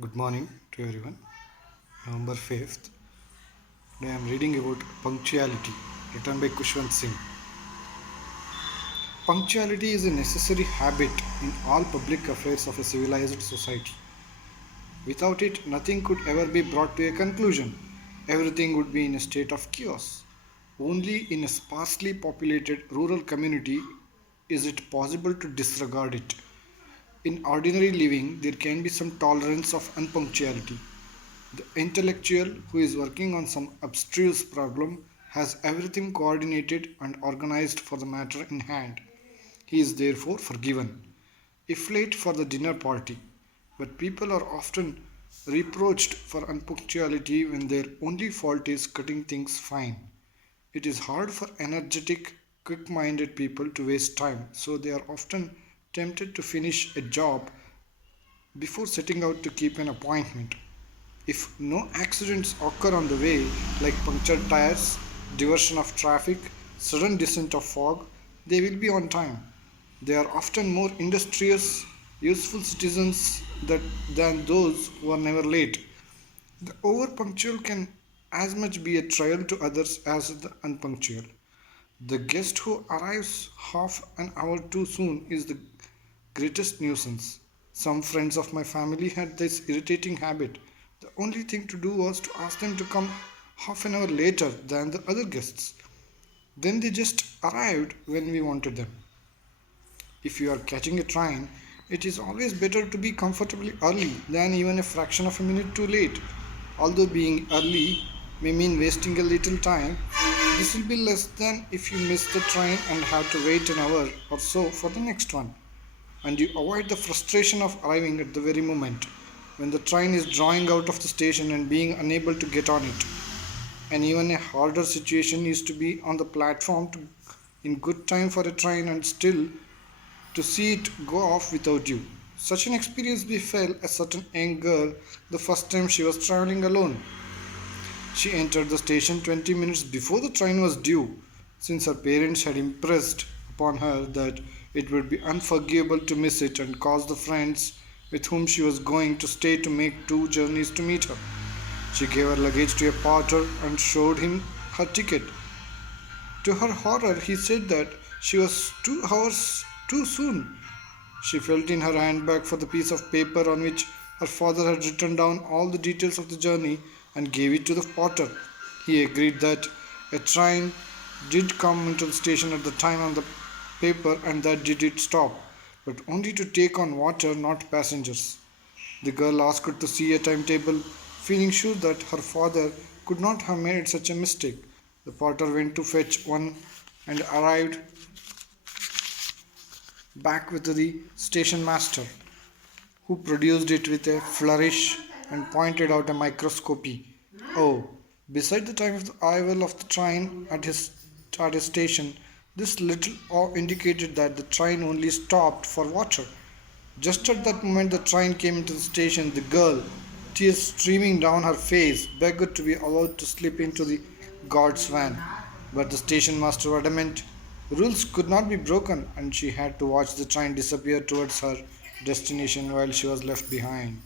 Good morning to everyone. November 5th. Today I am reading about punctuality, written by Kushwant Singh. Punctuality is a necessary habit in all public affairs of a civilized society. Without it, nothing could ever be brought to a conclusion. Everything would be in a state of chaos. Only in a sparsely populated rural community is it possible to disregard it. In ordinary living, there can be some tolerance of unpunctuality. The intellectual who is working on some abstruse problem has everything coordinated and organized for the matter in hand. He is therefore forgiven, if late for the dinner party. But people are often reproached for unpunctuality when their only fault is cutting things fine. It is hard for energetic, quick minded people to waste time, so they are often tempted to finish a job before setting out to keep an appointment. If no accidents occur on the way, like punctured tires, diversion of traffic, sudden descent of fog, they will be on time. They are often more industrious, useful citizens than those who are never late. The over punctual can as much be a trial to others as the unpunctual. The guest who arrives half an hour too soon is the greatest nuisance. Some friends of my family had this irritating habit. The only thing to do was to ask them to come half an hour later than the other guests. Then they just arrived when we wanted them. If you are catching a train, it is always better to be comfortably early than even a fraction of a minute too late. Although being early may mean wasting a little time, this will be less than if you miss the train and have to wait an hour or so for the next one, and you avoid the frustration of arriving at the very moment when the train is drawing out of the station and being unable to get on it. And even a harder situation is to be on the platform in good time for a train and still to see it go off without you. Such an experience befell a certain young girl the first time she was traveling alone. She entered the station 20 minutes before the train was due, since her parents had impressed upon her that it would be unforgivable to miss it and cause the friends with whom she was going to stay to make two journeys to meet her. She gave her luggage to a porter and showed him her ticket. To her horror, he said that she was 2 hours too soon. She felt in her handbag for the piece of paper on which her father had written down all the details of the journey and gave it to the porter. He agreed that a train did come into the station at the time on the paper and that did it stop, but only to take on water, not passengers. The girl asked to see a timetable, feeling sure that her father could not have made such a mistake. The porter went to fetch one and arrived back with the station master, who produced it with a flourish and pointed out a microscopy. Oh, beside the time of the arrival of the train at his station, this little O indicated that the train only stopped for water. Just at that moment the train came into the station, the girl, tears streaming down her face, begged to be allowed to slip into the guard's van. But the station master was adamant. Rules could not be broken, and she had to watch the train disappear towards her destination while she was left behind.